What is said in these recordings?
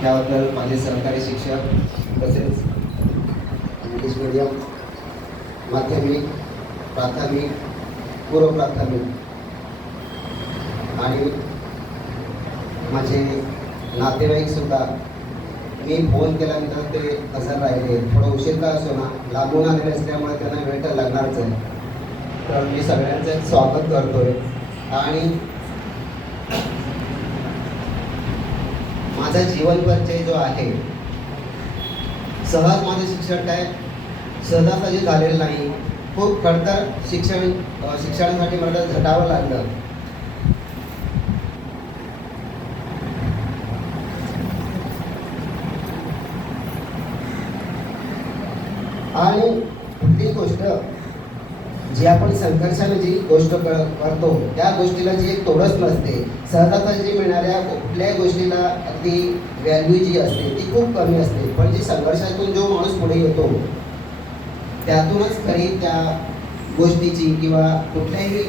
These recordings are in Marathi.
त्याबद्दल माझे सहकारी शिक्षक तसेच इंग्लिश मीडियम माध्यमिक प्राथमिक पूर्व प्राथमिक आणि माझे नातेवाईकसुद्धा मी फोन केल्यानंतर ते हजर राहिले. थोडं उशीर का असो ना, लांबून आलेले असल्यामुळे त्यांना वेळ तर लागणारच आहे. तर मी सगळ्यांचं स्वागत करतोय. आणि माझा जीवन परिचय जो आहे, सहज माझं शिक्षण काय सहजासहजी झालेलं नाही. खूप खडतर शिक्षणासाठी मला झटावं लागलं. आणि कुठलीही गोष्ट जी आपण संघर्षाने जी गोष्ट करतो त्या गोष्टीला जी एक तोडच नसते. सहजासहजी मिळणाऱ्या कुठल्याही गोष्टीला अगदी व्हॅल्यू जी असते ती खूप कमी असते. पण जी संघर्षातून जो माणूस पुढे येतो त्यातूनच खरी त्या गोष्टीची किंवा कुठल्याही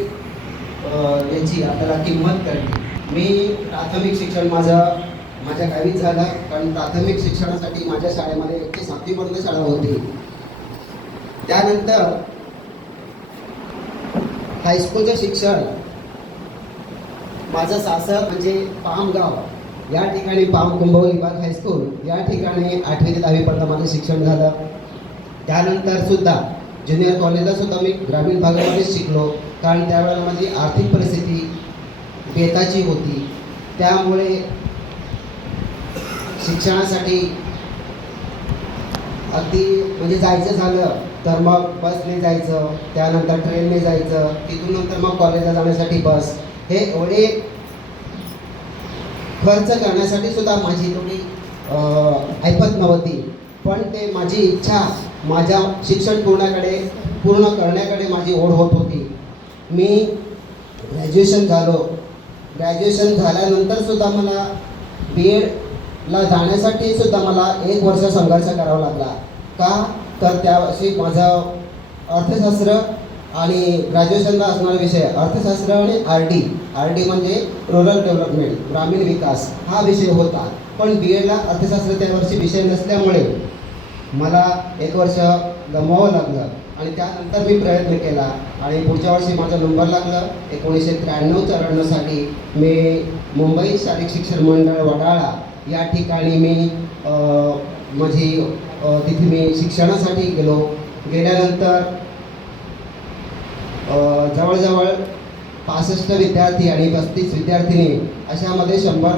याची आपल्याला किंमत कळते. मी प्राथमिक शिक्षण माझ्या गावीच झालं. कारण प्राथमिक शिक्षणासाठी माझ्या शाळेमध्ये 1 ते 7वीपर्यंत शाळा होती. त्यानंतर हायस्कूलचं शिक्षण माझं सासर म्हणजे पामगाव या ठिकाणी कुंभवली विभाग हायस्कूल या ठिकाणी 8वी ते 10वीपर्यंत माझं शिक्षण झालं. त्यानंतर सुद्धा ज्युनियर कॉलेजला सुद्धा मी ग्रामीण भागामध्येच शिकलो. कारण त्यावेळेला माझी आर्थिक परिस्थिती बेताची होती. त्यामुळे शिक्षणासाठी अगदी म्हणजे जायचं झालं तर मग बसने जायचं, त्यानंतर ट्रेनने जायचं, तिथून नंतर मग कॉलेजला जाण्यासाठी बस. हे एवढे खर्च करण्यासाठी सुद्धा माझी थोडी ऐपत नव्हती. पण ते माझी इच्छा माझ्या शिक्षण पूर्ण करण्याकडे माझी ओढ होत होती. मी ग्रॅज्युएशन झालो. ग्रॅज्युएशन झाल्यानंतर सुद्धा मला BEdला जाण्यासाठी सुद्धा मला 1 वर्ष संघर्ष करावा लागला. का तर त्यावर्षी माझं अर्थशास्त्र आणि ग्रॅज्युएशनला असणारा विषय अर्थशास्त्र आणि RD म्हणजे रुरल डेव्हलपमेंट ग्रामीण विकास हा विषय होता. पण BEdला अर्थशास्त्र त्यावर्षी विषय नसल्यामुळे मला 1 वर्ष गमवावं लागलं. आणि त्यानंतर मी प्रयत्न केला आणि पुढच्या वर्षी माझा नंबर लागला. 1993-94 साठी मी मुंबई शारीरिक शिक्षण मंडळ वडाळा या ठिकाणी मी तिथे मी शिक्षणासाठी गेलो. गेल्यानंतर जवळजवळ 65 विद्यार्थी आणि 35 विद्यार्थिनी अशामध्ये 100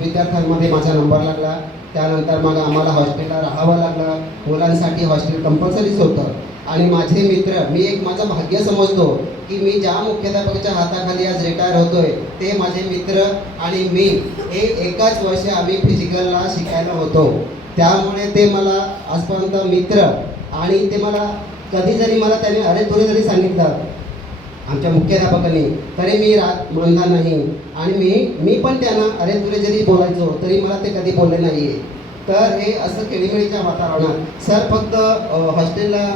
विद्यार्थ्यांमध्ये माझा नंबर लागला. त्यानंतर मग आम्हाला हॉस्टेलला राहावं लागलं. मुलांसाठी हॉस्टेल कंपल्सरीच होतं. आणि माझे मित्र, मी एक माझं भाग्य समजतो की मी ज्या मुख्याध्यापकाच्या हाताखाली आज रिटायर होतोय ते माझे मित्र आणि मी हे एकाच वर्ष आम्ही फिजिकलला शिकायला होतो. त्यामुळे ते मला आजपर्यंत मित्र. आणि ते मला कधी जरी मला त्याने अरे तुरे जरी सांगितलं आमच्या मुख्याध्यापकांनी तरी मी राग मानला नाही. आणि मी पण त्यांना अरे तुरे जरी बोलायचो तरी मला ते कधी बोलले नाही आहे. तर हे असं खेळीमेळीच्या वातावरणात सर फक्त हॉस्टेलला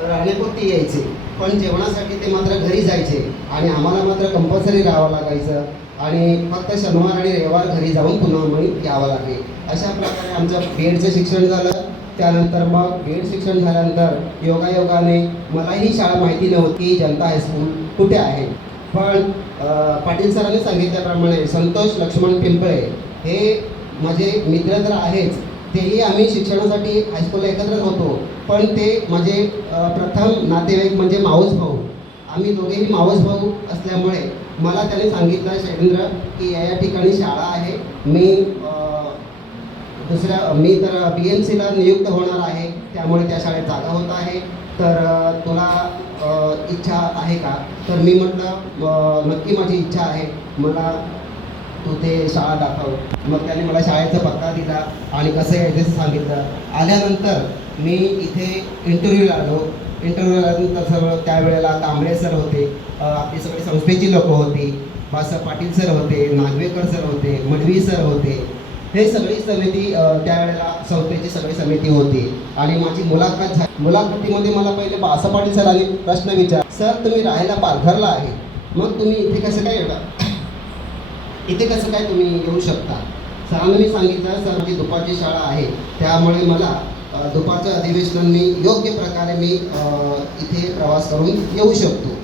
राहण्यापुरती यायचे, पण जेवणासाठी ते मात्र घरी जायचे आणि आम्हाला मात्र कंपल्सरी राहावं लागायचं. आणि फक्त शनिवार आणि रविवार घरी जाऊन पुन्हा आम्ही यावं लागेल. अशा प्रकारे आमचं BEdचं शिक्षण झालं. त्यानंतर मग BEd शिक्षण झाल्यानंतर योगायोगाने मलाही शाळा माहिती नव्हती की जनता हायस्कूल कुठे आहे. पण पाटील सरांनी सांगितल्याप्रमाणे संतोष लक्ष्मण पिंपळे हे माझे मित्र तर आहेच, तेही आम्ही शिक्षणासाठी हायस्कूलला एकत्रच होतो. पण ते माझे प्रथम नातेवाईक म्हणजे मावस भाऊ. आम्ही दोघेही मावस भाऊ असल्यामुळे मला त्याने सांगितलं शैलेंद्र की या ठिकाणी शाळा आहे, मी तर BMCला नियुक्त होणार आहे, त्यामुळे त्या शाळेत जागा होत आहे, तर तुला इच्छा आहे का? तर मी म्हटलं नक्की माझी इच्छा आहे, मला तू ते शाळा दाखव. मग त्याने मला शाळेचा पत्ता दिला आणि कसं यायचं सांगितलं. आल्यानंतर मी इथे इंटरव्ह्यूला आलो. इंटरव्ह्यूला आल्यानंतर सगळं त्यावेळेला कांबळे सर होते, आपली सगळी संस्थेची लोकं होती, बाळासाहेब पाटील सर होते, नागवेकर सर होते, मडवी सर होते. हे सगळी समिती त्यावेळेला संस्थेची सगळी समिती होती. आणि माझी मुलाखत झाली. मुलाखतीमध्ये मला पहिले बाळासाहेब पाटील सरांनी प्रश्न विचार, सर तुम्ही राहायला पालघरला आहे, मग तुम्ही इथे कसं काय येता, इथे कसं काय तुम्ही येऊ शकता? सरांनी मी सांगितलं सर माझी दुपारची शाळा आहे, त्यामुळे मला दुपारचं अधिवेशन मी योग्य प्रकारे मी इथे प्रवास करून येऊ शकतो.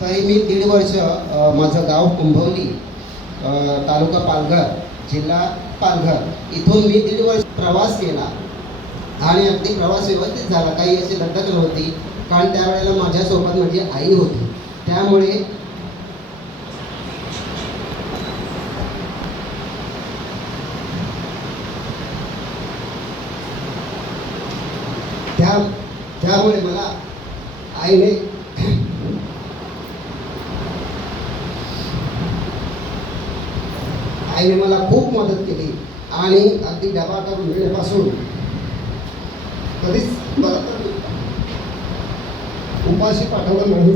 तरी मी 1.5 वर्ष माझं गाव कुंभवली, तालुका पालघर, जिल्हा पालघर इथून मी 1.5 वर्ष प्रवास केला आणि अगदी प्रवास व्यवस्थित झाला. काही अशी दगदग नव्हती, कारण त्यावेळेला माझ्यासोबत माझी आई होती. त्यामुळे त्यामुळे मला आईने मला खूप मदत केली आणि अगदी डबा करून वेळेपासून कधीच मला उपाशी पाठवलं नाही.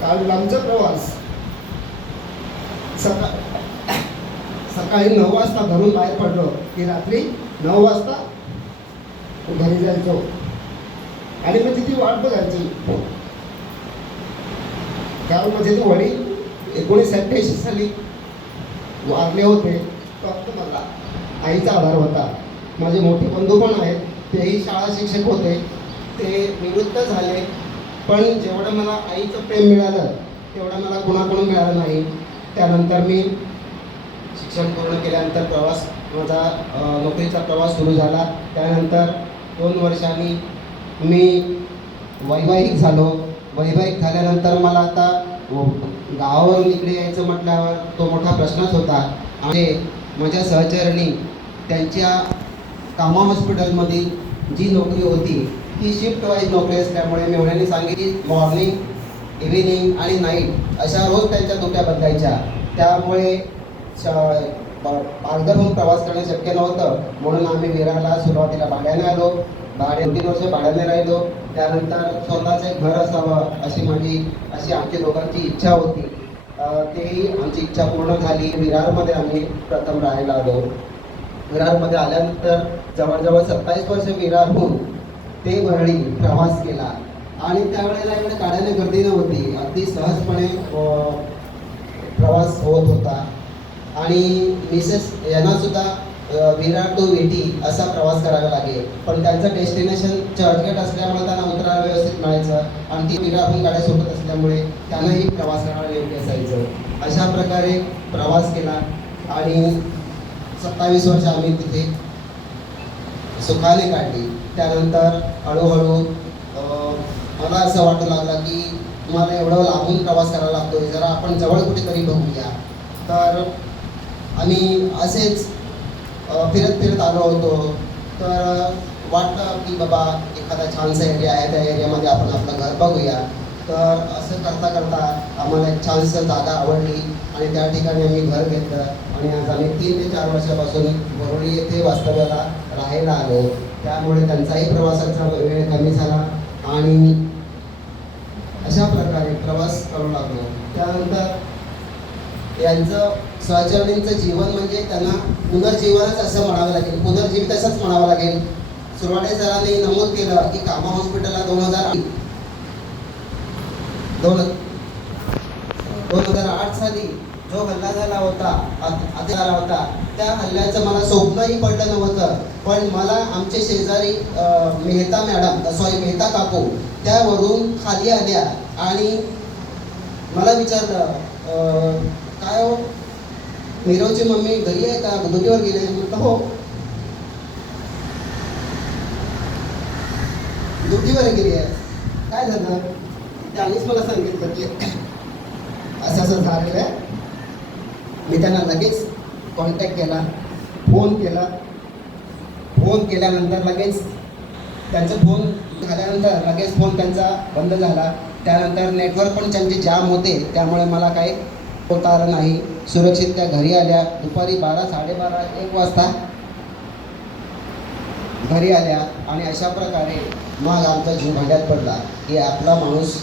कारण आमचा प्रवास सकाळी 9 वाजता घरून बाहेर पडलो की रात्री 9 वाजता घरी जायचो आणि मग तिथे वाट बघायची. कारण माझे ते वडील 1987 साली वारले होते. फक्त मला आईचा आधार होता. माझे मोठे बंधू पण आहेत, तेही शाळा शिक्षक होते, ते निवृत्त झाले. पण जेवढं मला आईचं प्रेम मिळालं तेवढं मला कुणाकडून मिळालं नाही. त्यानंतर मी शिक्षण पूर्ण केल्यानंतर माझा नोकरीचा प्रवास सुरू झाला. त्यानंतर 2 वर्षांनी मी वैवाहिक झालो. वैवाहिक झाल्यानंतर मला आता गावावरून इकडे यायचं म्हटल्यावर तो मोठा प्रश्नच होता. आणि माझ्या सहचरणी त्यांच्या कामा हॉस्पिटलमध्ये जी नोकरी होती ती शिफ्ट वाईज नोकरी असल्यामुळे मी एवढ्याने सांगितली मॉर्निंग, इव्हिनिंग आणि नाईट अशा रोज त्यांच्या दुट्या बदलायच्या. त्यामुळे पालघरहून प्रवास करणं शक्य नव्हतं. म्हणून आम्ही विरारला सुरुवातीला भाड्याने आलो. 2-3 वर्ष भाड्याने राहिलो. त्यानंतर स्वतःचं एक घर असावं अशी आमची दोघांची इच्छा होती. तेही आमची इच्छा पूर्ण झाली. विरारमध्ये आम्ही प्रथम राहायला आलो. विरारमध्ये आल्यानंतर जवळजवळ 27 वर्ष विरारहून ते वरळी प्रवास केला आणि त्यावेळेला इकडे गाड्याने गर्दी नव्हती. अगदी सहजपणे प्रवास होत होता आणि मिसेस यांनासुद्धा विरार टू विटी असा प्रवास करावा लागेल. पण त्यांचं डेस्टिनेशन चर्चगेट असल्यामुळे त्यांना उतरायला व्यवस्थित मिळायचं आणि ती विरारहून गाड्या सुटत असल्यामुळे त्यांनाही प्रवास करायला योग्य असायचं. अशा प्रकारे प्रवास केला आणि 27 वर्ष आम्ही तिथे सुखाने काढली. त्यानंतर हळूहळू मला असं वाटू लागलं की मला एवढं लांबून प्रवास करावा लागतो, जरा आपण जवळ कुठेतरी बघूया. तर आम्ही असेच फिरत आलो होतो. तर वाटलं की बाबा एखादा छानसा एरिया आहे, त्या एरियामध्ये आपण आपलं घर बघूया. तर असं करता करता आम्हाला एक छानसं जागा आवडली आणि त्या ठिकाणी आम्ही घर घेतलं आणि आज आम्ही 3 ते 4 वर्षापासून वरळी येथे वास्तव्याला राहायला आलो. त्यामुळे त्यांचाही प्रवासाचा वेळ कमी झाला आणि अशा प्रकारे प्रवास करू लागलो. त्यानंतर यांचं सहचरणींचं जीवन म्हणजे त्यांना पुनर्जीवनच असं म्हणावं लागेल, पुनर्जीवित असंच म्हणावं लागेल. सुरवाडे सरांनी नमूद केलं की कामा हॉस्पिटलला 2008 साली जो हल्ला झाला होता त्या हल्ल्याचं मला स्वप्नही पडलं नव्हतं. पण मला आमचे शेजारी मेहता काकू त्यावरून खाली आल्या आणि मला विचारलं काय हो, नीरवची मम्मी घरी आहे का, ड्युटीवर गेले? म्हटलं हो, ड्युटीवर गेली आहे. काय झालं? त्यांनीच मला सांगितलं की असं झालेलं आहे. मी त्यांना लगेच कॉन्टॅक्ट केला, फोन केल्यानंतर लगेच त्यांचा फोन झाल्यानंतर लगेच फोन त्यांचा बंद झाला. त्यानंतर नेटवर्क पण त्यांचे जाम होते, त्यामुळे मला काही होता आलं नाही. सुरक्षित त्या घरी आल्या. दुपारी 12, 12:30, 1 वाजता घरी आल्या आणि अशा प्रकारे मग आमचा जीव भांड्यात पडला की आपला माणूस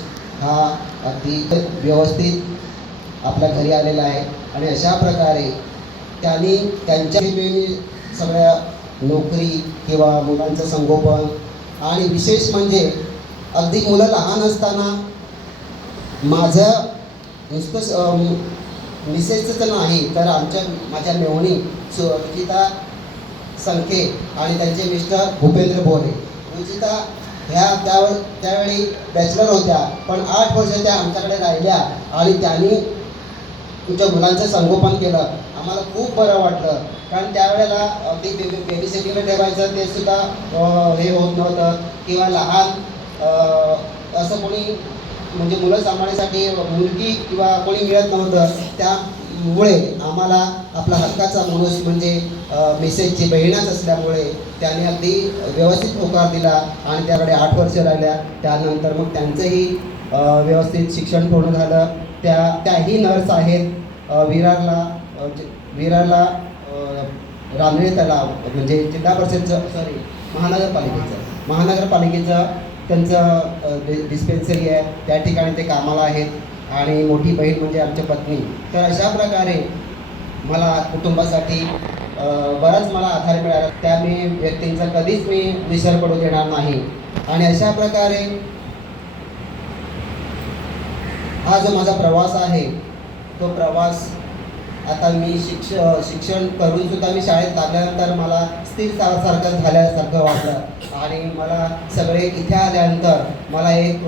हा अगदी व्यवस्थित आपल्या घरी आलेला आहे. आणि अशा प्रकारे त्यांनी त्यांच्या सगळ्या नोकरी किंवा मुलांचं संगोपन आणि विशेष म्हणजे अगदी मुलं लहान असताना माझं नुसतं मिसेसचं नाही तर माझ्या मेवणी रुचिता संखे आणि त्यांचे मिस्टर भूपेंद्र बोरे. रुचिता ह्या त्यावेळी बॅचलर होत्या, पण 8 वर्ष त्या आमच्याकडे राहिल्या आणि त्यांनी तुमच्या मुलांचं संगोपन केलं. आम्हाला खूप बरं वाटलं, कारण त्यावेळेला अगदी बेबी सिटिंगला ठेवायचं ते सुद्धा हे होत नव्हतं, किंवा लहान असं कोणी म्हणजे मुलं सांभाळण्यासाठी मुलगी किंवा कोणी मिळत नव्हतं. त्यामुळे आम्हाला आपला हक्काचा माणूस म्हणजे मिसेसची बहीणच असल्यामुळे त्याने अगदी व्यवस्थित होकार दिला आणि त्याकडे 8 वर्ष राहिल्या. त्यानंतर मग त्यांचंही व्यवस्थित शिक्षण पूर्ण झालं. त्याही नर्स आहेत विरारला रानवे तलाव म्हणजे जिल्हा परिषदचं महानगरपालिकेचं त्यांचं डिस्पेन्सरी आहे, त्या ठिकाणी ते कामाला आहेत. आणि मोठी बहीण म्हणजे आमच्या पत्नी. तर अशा प्रकारे मला कुटुंबासाठी बराच मला आधार मिळाला. त्या व्यक्तींचा कधीच मी विसर पडू देणार नाही. आणि अशा प्रकारे हा जो माझा प्रवास आहे तो प्रवास आता मी शिक्षण करून सुद्धा मी शाळेत लागल्यानंतर मला स्थिर सारखं झाल्यासारखं वाटलं. आणि मला सगळे इथे आल्यानंतर मला एक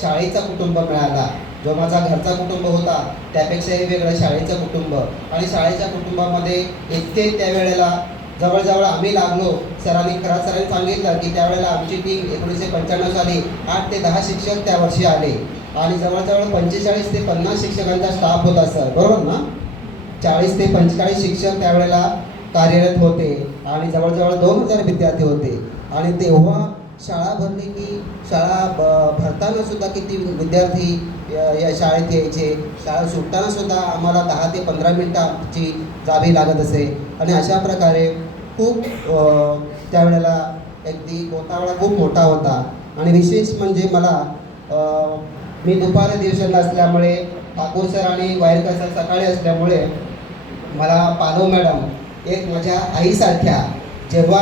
शाळेचा कुटुंब मिळाला. जो माझा घरचा कुटुंब होता त्यापेक्षाही वेगळं शाळेचं कुटुंब. आणि शाळेच्या कुटुंबामध्ये इतके त्यावेळेला जवळजवळ आम्ही लागलो. सरांनी सांगितलं की त्यावेळेला आमची टीम 1995 साली 8 ते 10 शिक्षक त्या वर्षी आले आणि जवळजवळ 45 ते 50 शिक्षकांचा स्टाफ होता सर, बरोबर ना? 40 ते 45 शिक्षक त्यावेळेला कार्यरत होते आणि जवळजवळ 2000 विद्यार्थी होते. आणि तेव्हा शाळा भरली की शाळा भरताना सुद्धा किती विद्यार्थी या शाळेत यायचे. शाळा सुटताना सुद्धा आम्हाला 10 ते 15 मिनिटाची जावी लागत असे. आणि अशा प्रकारे खूप त्यावेळेला अगदी गोतावळा खूप मोठा होता. आणि विशेष म्हणजे मला मी दुपारी दिवसाला असल्यामुळे ठाकूर सर आणि वायरकर सर सकाळी असल्यामुळे मला पालव मॅडम एक माझ्या आईसारख्या, जेव्हा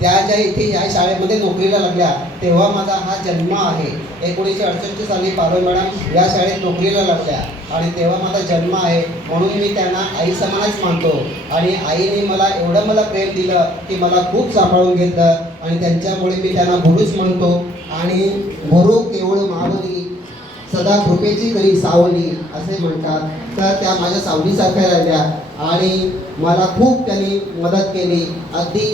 त्या ज्या इथे या शाळेमध्ये नोकरीला लागल्या तेव्हा माझा हा जन्म आहे. 1968 साली पालव मॅडम या शाळेत नोकरीला लागल्या आणि तेव्हा माझा जन्म आहे. म्हणून मी त्यांना आई समानच मानतो. आणि आईने मला प्रेम दिलं की मला खूप सांभाळून घेतलं आणि त्यांच्यामुळे मी त्यांना गुरुच म्हणतो. आणि गुरु केवळ मावली सदा कृपेची करी सावली असे म्हणतात. तर त्या माझ्या सावलीसारख्या राहिल्या आणि मला खूप त्यांनी मदत केली. अगदी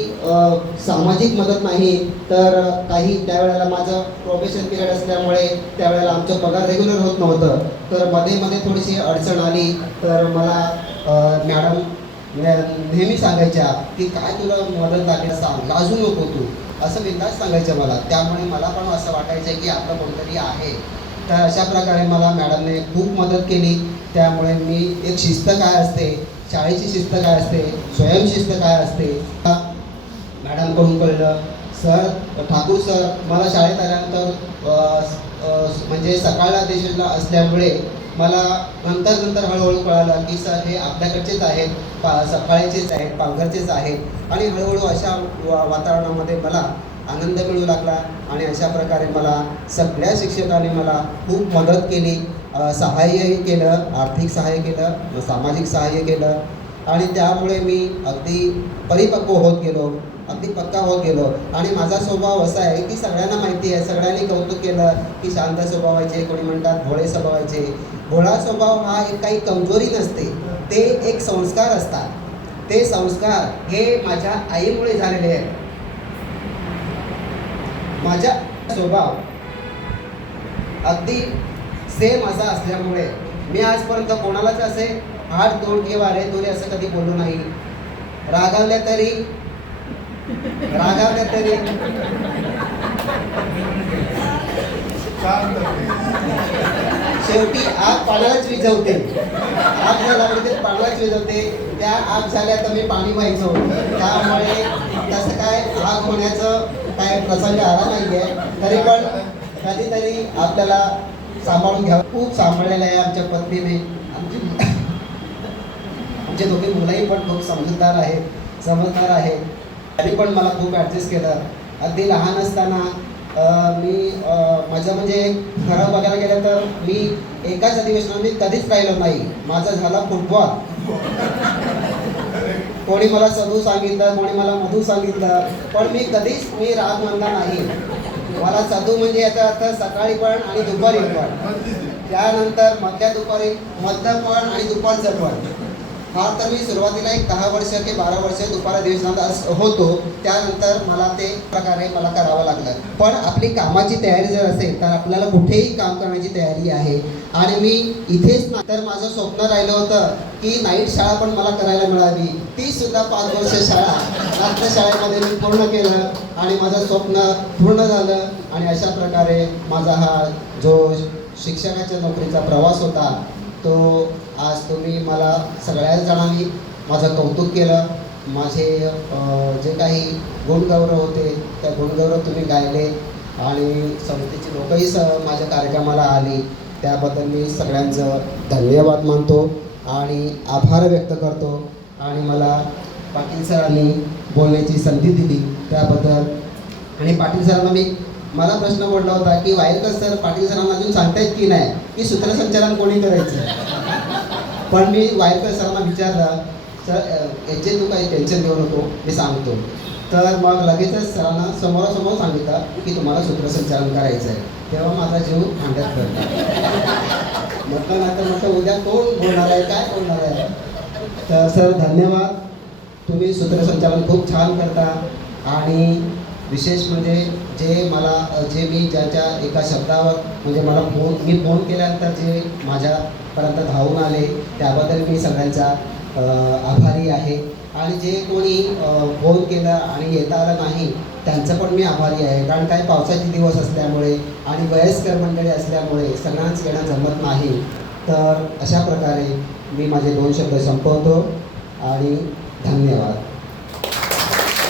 सामाजिक मदत नाही तर काही त्यावेळेला माझं प्रोबेशन पिरियड असल्यामुळे त्यावेळेला आमचं पगार रेग्युलर होत नव्हतं. तर मध्ये थोडीशी अडचण आली तर मला मॅडम नेहमी सांगायच्या की काय तुला मदत लागेल सांग, लाजू नको तू, असं बिनधास्त सांगायचं मला. त्यामुळे मला पण असं वाटायचं की आपलं कोणतरी आहे. तर अशा प्रकारे मला मॅडमने खूप मदत केली. त्यामुळे मी एक शिस्त काय असते, शाळेची शिस्त काय असते, स्वयंशिस्त काय असते मॅडमकडून कळलं. ठाकूर सर मला शाळेत आल्यानंतर म्हणजे सकाळला देशाला असल्यामुळे मला नंतर हळूहळू कळालं की सर हे आपल्याकडचेच आहेत, सकाळचेच आहेत, पालघरचेच आहेत. आणि हळूहळू अशा वातावरणामध्ये मला आनंद मिळू लागला. आणि अशा प्रकारे मला सगळ्या शिक्षकांनी मला खूप मदत केली, सहाय्यही केलं, आर्थिक सहाय्य केलं, सामाजिक सहाय्य केलं. आणि त्यामुळे मी अगदी परिपक्व होत गेलो, अगदी पक्का होत गेलो. आणि माझा स्वभाव असा आहे की सगळ्यांना माहिती आहे, सगळ्यांनी कौतुक केलं की शांत स्वभावाचे, कोणी म्हणतात भोळे स्वभावाचे. भोळा स्वभाव हा एक काही कमजोरी नसते, ते एक संस्कार असतात. ते संस्कार हे माझ्या आईमुळे झालेले आहेत. माझा स्वभाव अगदी सेम असा असल्यामुळे मी आजपर्यंत कोणालाच असे हात तोड किंवा अरे तुरे असं कधी बोललो नाही. रागावल्या तरी शेवटी आग पाण्यालाच विझवते. आग जर लागली तर पाण्यालाच विझवते. त्या आग झाल्या तर मी पाणी व्हायचो. त्यामुळे तसं काय आग होण्याचं काय प्रसंग आला नाही आहे. तरी पण कधीतरी आपल्याला सांभाळून घ्यावं. खूप सांभाळलेलं आहे आमच्या पत्नीने. आमचे दोघे मुलंही पण खूप समजदार आहेत. तरी पण मला खूप ॲडजस्ट केलं. अगदी लहान असताना माझं म्हणजे खरं बघायला गेलं तर मी एकाच अधिवेशनात मी कधीच राहिलो नाही. माझा झाला फुटबॉल. कोणी मला सदू सांगितलं, कोणी मला मधू सांगितलं, पण मी कधीच राग मानला नाही. मला सदू म्हणजे याचा अर्थ सकाळी पण आणि दुपारी पण, त्यानंतर मधल्या दुपारी, मधलं पण आणि दुपारचं पण. हा तर मी सुरुवातीला एक 10 वर्ष की 12 वर्ष दुपार अधिवेशनात होतो. त्यानंतर मला ते प्रकारे मला करावं लागलं. पण आपली कामाची तयारी जर असेल तर आपल्याला कुठेही काम करण्याची तयारी आहे. आणि मी इथेच ना तर माझं स्वप्न राहिलं होतं की नाईट शाळा पण मला करायला मिळावी. ती सुद्धा 5 वर्ष शाळा रात्र शाळेमध्ये मी पूर्ण केलं आणि माझं स्वप्न पूर्ण झालं. आणि अशा प्रकारे माझा हा जो शिक्षकाच्या नोकरीचा प्रवास होता तो आज तुम्ही मला सगळ्याच जणांनी माझं कौतुक केलं. माझे जे काही गुणगौरव होते त्या गुणगौरव तुम्ही गायले आणि संस्थेची लोकही माझ्या कार्यक्रमाला आली. त्याबद्दल मी सगळ्यांचं धन्यवाद मानतो आणि आभार व्यक्त करतो. आणि मला पाटील सरांनी बोलण्याची संधी दिली त्याबद्दल. आणि पाटील सरांना मला प्रश्न पडला होता की वायरकर सर पाटील सरांना अजून सांगतायत की नाही की सूत्रसंचालन कोणी करायचं. पण मी वायरकर सरांना विचारलं, सर याचे तू काही टेन्शन घेऊ नको, मी सांगतो. तर मग लगेचच सरांना समोरासमोर सांगितलं की तुम्हाला सूत्रसंचालन करायचं आहे. तेव्हा माझा जीव भांड्यात पडला. म्हटलं नाही तर म्हटलं उद्या कोण बोलणार आहे, काय बोलणार आहे. तर सर धन्यवाद. तुम्ही सूत्रसंचालन खूप छान करता. आणि विशेष म्हणजे जे मी ज्याच्या एका शब्दावर म्हणजे मी फोन केल्यानंतर जे माझ्यापर्यंत धावून आले त्याबद्दल मी सगळ्यांचा आभारी आहे. आणि जे कोणी फोन केला आणि येता आलं नाही त्यांचं पण मी आभारी आहे. कारण काही पावसाचे दिवस असल्यामुळे आणि वयस्कर मंडळी असल्यामुळे सगळ्यांनाच येणं जमत नाही. तर अशा प्रकारे मी माझे 2 शब्द संपवतो आणि धन्यवाद.